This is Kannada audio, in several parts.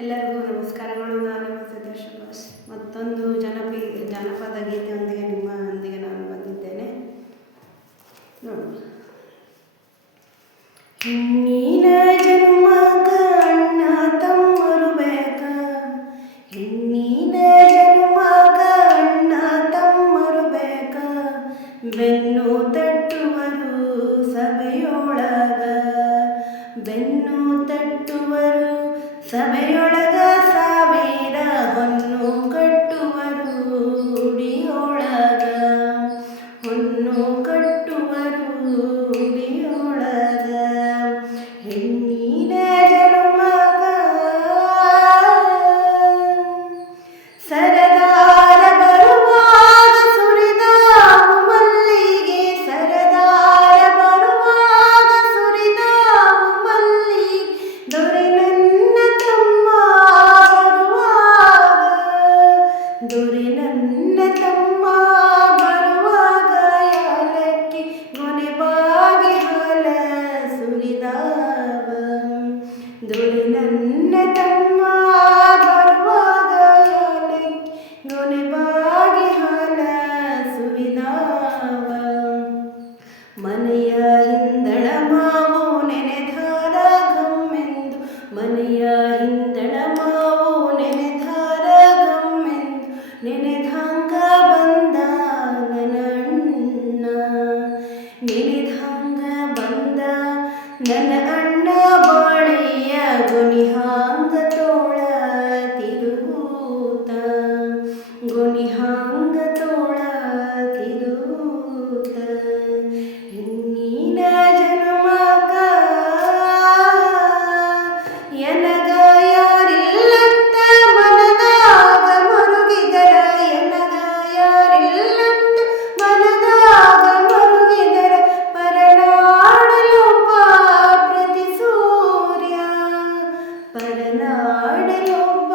ಎಲ್ಲರಿಗೂ ನಮಸ್ಕಾರಗಳು. ನಾನು ನಿಮ್ಮ ಸಿದ್ದೇಶ್. ಮತ್ತೊಂದು ಜಾನಪದ ಗೀತೆಯೊಂದಿಗೆ ನಿಮ್ಮೊಂದಿಗೆ ನಾನು ಬಂದಿದ್ದೇನೆ. ನೋಡಿ, ಹೆಣ್ಣಿನ ಜನ್ಮಗ ಅಣ್ಣ ತಮ್ಮರು ಬೇಕ, ಹೆಣ್ಣಿನ ಜನ್ಮಗ ಅಣ್ಣ ತಮ್ಮರು ಬೇಕ, ಬೆನ್ನು ತಟ್ಟುವರು ಸಭೆಯೊಳಗ, ಬೆನ್ನು ತಟ್ಟುವರು ಸಭೆಯೊಳಗ, ಸಾವಿರ ಹೊನ್ನು ಕಟ್ಟುವರು ಉಡಿಯೊಳಗ, ಹೊನ್ನು ಕಟ್ಟುವರು ಉಡಿಯೊಳಗ, ಹೆಣ್ಣಿನ ಜನ್ಮಗ ಸರದಾರ ಬರುವಾಗ ಸುರಿದಾವು ಮಲ್ಲಿಗೆ, ಸರದಾರ ಬರುವಾಗ ಸುರಿದಾವು ಮಲ್ಲಿಗೆ, ದೊರೆ ನನ್ನ ತಮ್ಮ ಬರುವಾಗ, ದೊರೆ ನನ್ನ ತಮ್ಮ ಬರುವಾಗ, ಯಾಲಕ್ಕಿ ಗೊನೆಬಾಗಿ ಹಾಲ ಸುರಿದಾವ, ದೊರೆ ನನ್ನ ತಮ್ಮ ಬರುವಾಗ, ಯಾಲಕ್ಕಿ ಗೊನೆಬಾಗಿ ಹಾಲ ಸುರಿದಾವ, ಮನೆಯ ಹಿಂದಳ ಮಾವು ನೆನೆದಾರ ಗಮ್ಮೆಂದು, ಮನೆಯ ಹಿಂದಳ ಮಾವು ನೆನೆದಾರ ಗಮ್ಮೆಂದು, ನೆನೆದಾಂಗ ಬಂದ ನನ್ನ ಅಣ್ಣ, ನೆನೆದಾಂಗ ಬಂದ ನನ್ನ ಅಣ್ಣ, ಬಾಳೆಯ ಗೊನಿಹಾಂಗ ತೋಳ ತಿರುಗೂತ, ಗೊನಿಹಾಂಗ ತೋಳ ತಿರುಗೂತ, ಹೆಣ್ಣಿನ ಜನ್ಮಗ ಎನಗ ಯಾರಿಲ್ಲಂತ ಮನದಾಗ ಮರುಗಿದರ, ಎನಗ ಯಾರಿಲ್ಲಂತ ಮನದಾಗ ಮರುಗಿದರ, ಪರನಾಡಲೊಬ್ಬ ಪ್ರತಿ ಸೂರ್ಯ, ಪರನಾಡಲೊಬ್ಬ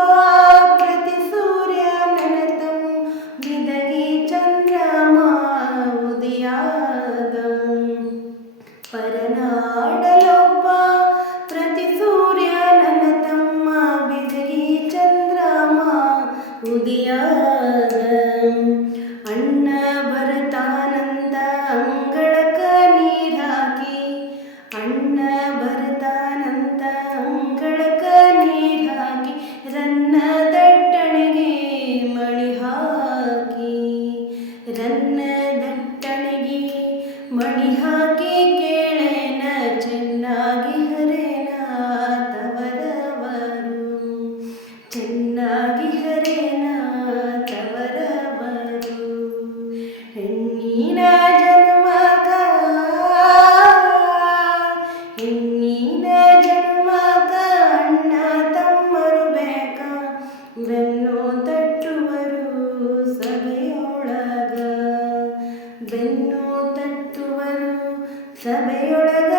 ಪ್ರತಿ ಸೂರ್ಯ, ನನ್ನ ಬಿದಗಿ ಚಂದ್ರಮ ಉದಯಾದ, ಪರನಾಡಲೊಬ್ಬ ಪ್ರತಿ ಸೂರ್ಯ, ನನ್ನ ತಮ್ಮ ಬಿದಗಿ ಚಂದ್ರಮ ಉದಯಾದ, ಅಣ್ಣ ಬರ್ತಾನಂದ ಅಂಗಳಕ ನೀರಾಕಿ, ಅಣ್ಣ ಬರ್ತಾನಂತ ಅಂಗಳಕ ನೀರಾಕಿ, ರನ್ನ ದಟ್ಟಣಿಗೆ ಮಳಿ ಹಾಕಿ, ರನ್ನ ದಟ್ಟಣಿಗೆ ಮಣಿ ಹಾಕಿ, ಕೇಳೇನ ಚೆನ್ನಾಗಿ ಹರೇನ ತವರವರು, ಚೆನ್ನಾಗಿ ಹರೇನ ತವರವರು, ಹೆಣ್ಣಿನ ಜನ್ಮಗ, ಹೆಣ್ಣಿನ ಜನ್ಮಗ ಅಣ್ಣ ತಮ್ಮರು ಬೇಕ, ಬೆನ್ನು ತಟ್ಟುವರು ಸಭೆಯೊಳಗ, ಬೆನ್ನು ತಟ್ಟುವರು ಸಭೆಯೊಳಗ,